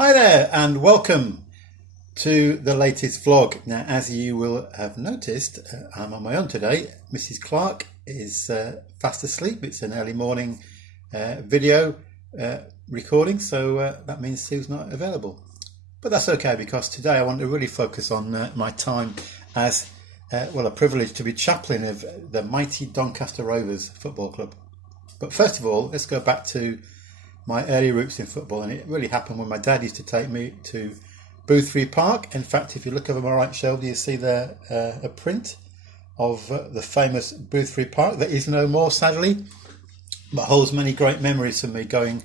Hi there and welcome to the latest vlog. Now, as you will have noticed, I'm on my own today. Mrs. Clark is fast asleep. It's an early morning video recording, so that means Sue's not available. But that's okay, because today I want to really focus on my time as, a privilege to be chaplain of the mighty Doncaster Rovers football club. But first of all, let's go back to my early roots in football, and it really happened when my dad used to take me to Boothby Park. In fact, if you look over my right shoulder, you see there a print of the famous Boothby Park that is no more, sadly, but holds many great memories for me going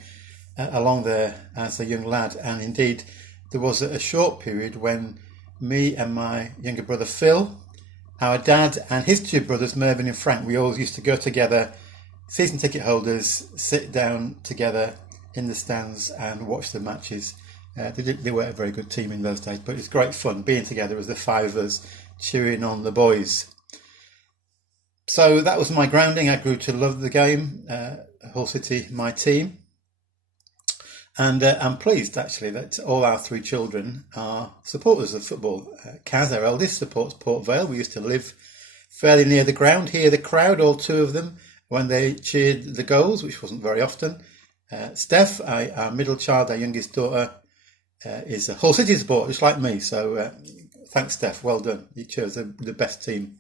along there as a young lad. And indeed, there was a short period when me and my younger brother Phil, our dad and his two brothers Mervyn and Frank, we always used to go together, season ticket holders, sit down together in the stands and watch the matches. They were a very good team in those days, but it's great fun being together as the five of us cheering on the boys. So that was my grounding. I grew to love the game. Hull City, my team. And I'm pleased actually that all our three children are supporters of football. Kaz, our eldest, supports Port Vale. We used to live fairly near the ground, hear the crowd, all two of them, when they cheered the goals, which wasn't very often. Steph, our middle child, our youngest daughter, is a Hull City supporter, just like me. So thanks, Steph. Well done. You chose the best team.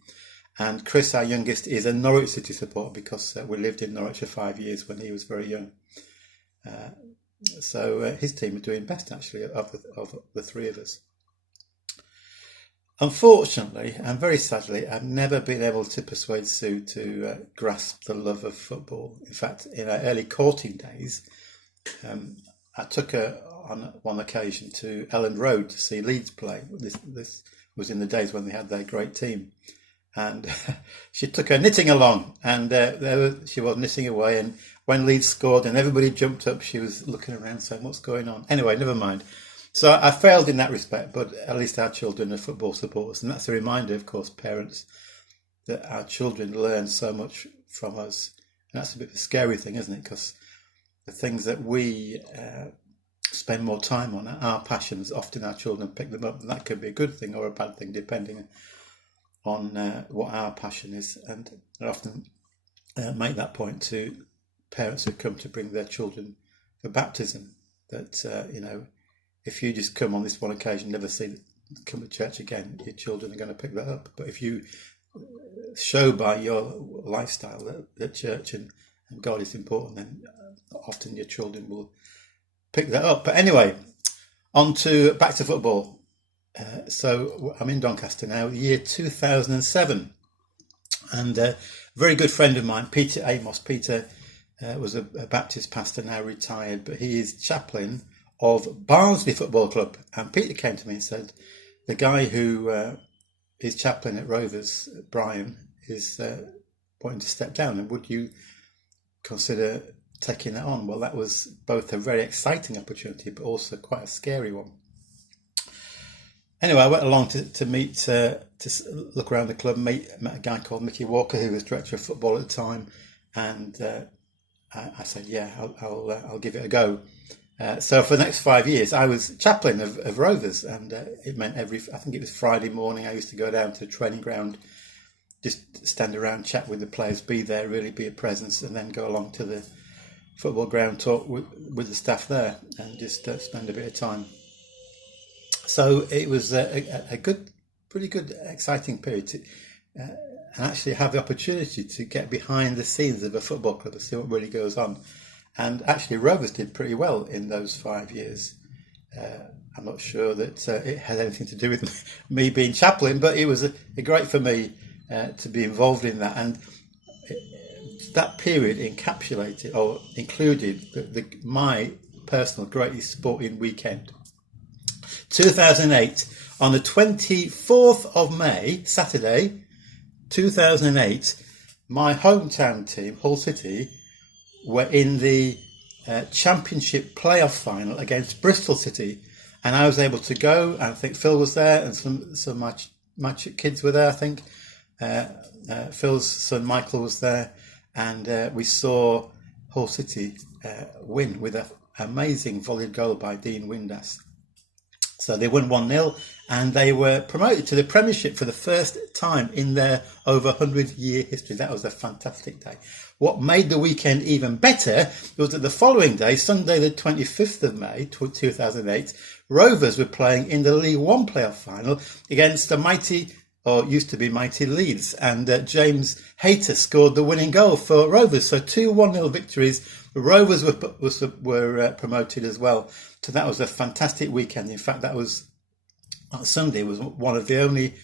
And Chris, our youngest, is a Norwich City supporter because we lived in Norwich for 5 years when he was very young. So his team are doing best, actually, of the three of us. Unfortunately, and very sadly, I've never been able to persuade Sue to grasp the love of football. In fact, in our early courting days, I took her on one occasion to Elland Road to see Leeds play. This was in the days when they had their great team. And she took her knitting along, and she was knitting away. And when Leeds scored and everybody jumped up, she was looking around saying, "What's going on?" Anyway, never mind. So I failed in that respect, but at least our children are football supporters. And that's a reminder, of course, parents, that our children learn so much from us. And that's a bit of a scary thing, isn't it? Because the things that we spend more time on, our passions, often our children pick them up. And that could be a good thing or a bad thing, depending on what our passion is. And I often make that point to parents who come to bring their children for baptism, that, if you just come on this one occasion, never come to church again, your children are going to pick that up. But if you show by your lifestyle that church and God is important, then often your children will pick that up. But anyway, back to football. So I'm in Doncaster now, the year 2007. And a very good friend of mine, Peter Amos. Peter was a Baptist pastor, now retired, but he is chaplain of Barnsley Football Club. And Peter came to me and said, the guy who is chaplain at Rovers, Brian, is wanting to step down, and would you consider taking that on? Well, that was both a very exciting opportunity, but also quite a scary one. Anyway, I went along to meet, to look around the club, met a guy called Mickey Walker, who was director of football at the time, and I said, yeah, I'll give it a go. So for the next 5 years, I was chaplain of Rovers, and it meant I think it was Friday morning, I used to go down to the training ground, just stand around, chat with the players, be there, really be a presence, and then go along to the football ground, talk with the staff there, and just spend a bit of time. So it was a pretty good, exciting period to and actually have the opportunity to get behind the scenes of a football club and see what really goes on. And actually, Rovers did pretty well in those 5 years. I'm not sure that it had anything to do with me being chaplain, but it was great for me to be involved in that. And that period encapsulated or included my personal greatest sporting weekend. 2008, on the 24th of May, Saturday, 2008, my hometown team, Hull City, were in the championship playoff final against Bristol City, and I was able to go. I think Phil was there, and some of my kids were there. I think Phil's son Michael was there, and we saw Hull City win with a amazing volleyed goal by Dean Windass. So they won 1-0 and they were promoted to the Premiership for the first time in their over 100-year history. That was a fantastic day. What made the weekend even better was that the following day, Sunday the 25th of May 2008, Rovers were playing in the League One playoff final against the mighty, or used to be mighty, Leeds. And James Hayter scored the winning goal for Rovers. So 2 1-0 victories. The Rovers were promoted as well. So that was a fantastic weekend. In fact, that Sunday was one of the only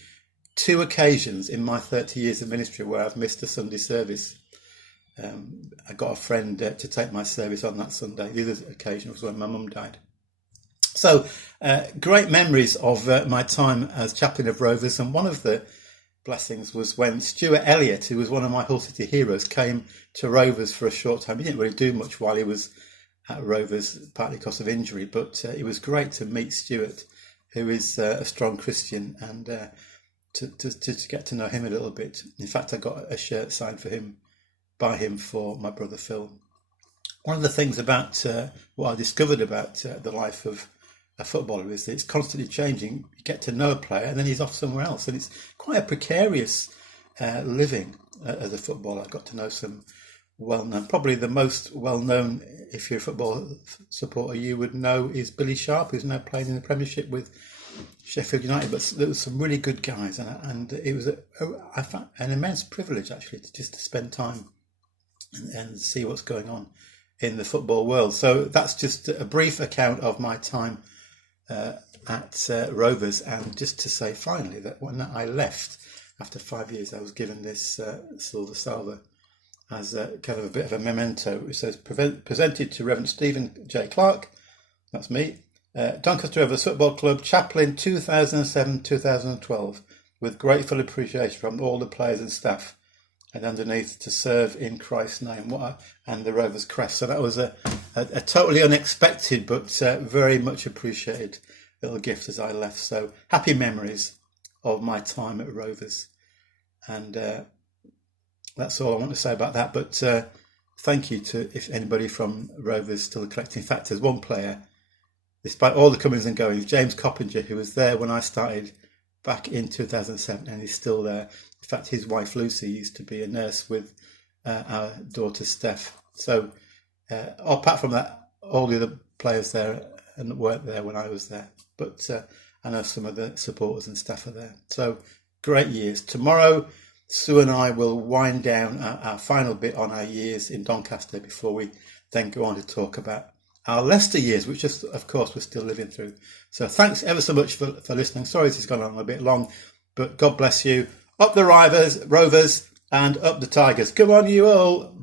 2 occasions in my 30 years of ministry where I've missed a Sunday service. I got a friend to take my service on that Sunday. The other occasion was when my mum died. So great memories of my time as chaplain of Rovers, and one of the blessings was when Stuart Elliot, who was one of my Hull City heroes, came to Rovers for a short time. He didn't really do much while he was at Rovers, partly because of injury, but it was great to meet Stuart, who is a strong Christian, and to get to know him a little bit. In fact, I got a shirt signed by him for my brother Phil. One of the things about what I discovered about the life of a footballer is that it's constantly changing. You get to know a player and then he's off somewhere else, and it's quite a precarious living as a footballer. I got to know some well-known, probably the most well-known, if you're a football supporter, you would know, is Billy Sharp, who's now playing in the Premiership with Sheffield United. But there was some really good guys, and it was I found an immense privilege actually to spend time and see what's going on in the football world. So that's just a brief account of my time at Rovers, and just to say finally that when I left after 5 years, I was given this silver salver as kind of a bit of a memento. It says, presented to Reverend Stephen J. Clark, that's me, Doncaster Rovers Football Club, Chaplain 2007-2012, with grateful appreciation from all the players and staff, and underneath, to serve in Christ's name, and the Rovers crest. So that was a totally unexpected but very much appreciated little gift as I left. So happy memories of my time at Rovers. And that's all I want to say about that. But thank you to if anybody from Rovers still collecting. In fact, there's one player, despite all the comings and goings, James Coppinger, who was there when I started back in 2007, and he's still there. In fact, his wife Lucy used to be a nurse with our daughter Steph. So apart from that, all the other players there and weren't there when I was there. But I know some of the supporters and staff are there. So great years. Tomorrow, Sue and I will wind down our final bit on our years in Doncaster before we then go on to talk about our Leicester years, which of course we're still living through. So thanks ever so much for listening. Sorry this has gone on a bit long, but God bless you. Up the Rovers and up the Tigers. Come on, you all.